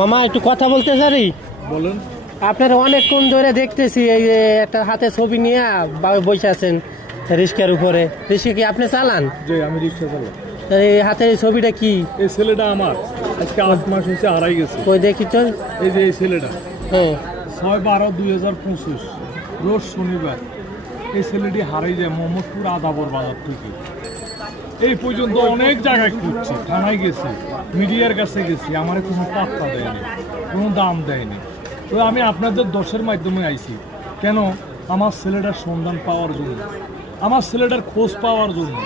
মামা একটু কথা বলতে পারি? বলেন। আপনারা অনেকক্ষণ ধরে দেখতেছি এই যে একটা হাতে ছবি নিয়ে বসে আছেন রিস্কার উপরে। রিস্কা কি আপনি চালান? যে আমি রিক্সা চালাই। এই হাতের এই ছবিটা কি? এই ছেলেটা আমার আজকে 8 মাস হয়েছে হারাই গেছে। কই দেখি তো। এই যে এই ছেলেটা হ্যাঁ 6/12/2025 রোজ শনিবার এই ছেলেটি হারাই যায় মোহাম্মদপুর আদাবর বাজার থেকে। এই পর্যন্ত অনেক জায়গায় খুঁজছে, থানায় গেছি, মিডিয়ার কাছে গেছি, আমার কোনো পাত্তা দেয়নি, কোনো দাম দেয়নি। তো আমি আপনাদের দোষের মাধ্যমে আইছি। কেন? আমার ছেলেটার সন্ধান পাওয়ার জন্য, আমার ছেলেটার খোঁজ পাওয়ার জন্য।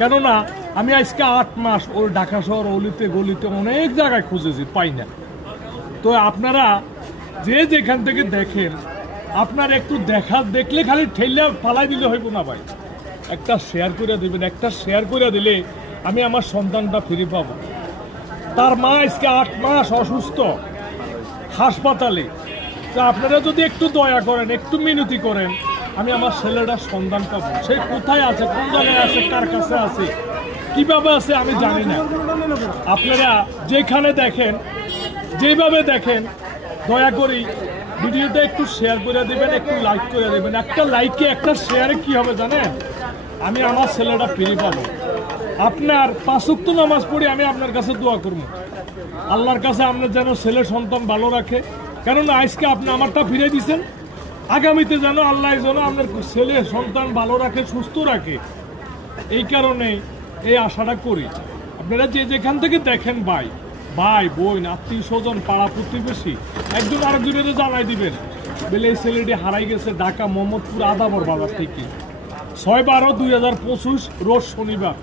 কেননা আমি আজকে 8 মাস ওর ঢাকা শহর অলিতে গলিতে অনেক জায়গায় খুঁজেছি, পাই না। তো আপনারা যে যেখান থেকে দেখেন, আপনার একটু দেখলে খালি ঠেলে ফালাই দিলে হইব না ভাই, একটা শেয়ার করে দেবেন। একটা শেয়ার করে দিলে আমি আমার সন্তানটা ফিরে পাবো। তার মা আজকে 8 মাস অসুস্থ হাসপাতালে। তো আপনারা যদি একটু দয়া করেন, একটু মিনতি করেন, আমি আমার ছেলেটার সন্ধান পাবো। সে কোথায় আছে, কোন জায়গায় আছে, কার কাছে আছে, কিভাবে আছে আমি জানি না। আপনারা যেখানে দেখেন, যেভাবে দেখেন, দয়া করি ভিডিওটা একটু শেয়ার করে দেবেন, একটু লাইক করে দেবেন। একটা লাইকে একটা শেয়ারে কি হবে জানেন? আমি আমার ছেলেটা ফিরে পাবো। আপনার 5 ওয়াক্ত নামাজ পড়ে আমি আপনার কাছে দোয়া করবো, আল্লাহর কাছে আপনার যেন ছেলে সন্তান ভালো রাখে। কেননা আজকে আপনি আমারটা ফিরে দিয়েছেন, আগামীতে যেন আল্লাহ যেন আপনার ছেলে সন্তান ভালো রাখে, সুস্থ রাখে। এই কারণে এই আশাটা করি। আপনারা যে যেখান থেকে দেখেন ভাই বোন, আত্মীয় স্বজন, পাড়া প্রতিবেশী, একজন আরেকজনের জানাই দিবেন বলে এই ছেলেটি হারাই গেছে ঢাকা মোহাম্মদপুর আদাবর বাজার থেকে 6/12/2025 রোজ শনিবার।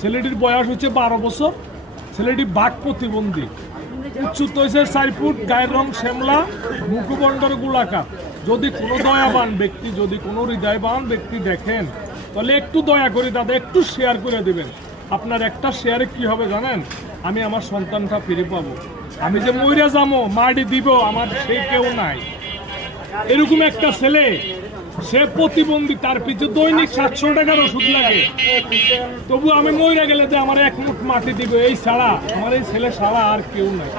ছেলেটির বয়স হচ্ছে 12 বছর। ছেলেটি বাক প্রতিবন্ধী, উচ্চতা হয়েছে 4 ফুট, গায়ের রং শ্যামলা, মুখবণ্ডর গোলাকার। যদি কোনো দয়াবান ব্যক্তি, যদি কোনো হৃদয়বান ব্যক্তি দেখেন, তাহলে একটু দয়া করে তাদের একটু শেয়ার করে দেবেন। আপনার একটা শেয়ারে কি হবে জানেন? আমি আমার সন্তানটা ফিরে পাবো। আমি যে মইরা যাবো, মাটি দিব, আমার সে কেউ নাই। এরকম একটা ছেলে, সে প্রতিবন্ধী, তার পিছু দৈনিক 700 টাকার ওষুধ লাগে। তবু আমি মইরা গেলে যে আমার 1 মুঠ মাটি দিব, এই ছাড়া আমার এই ছেলে ছাড়া আর কেউ নাই।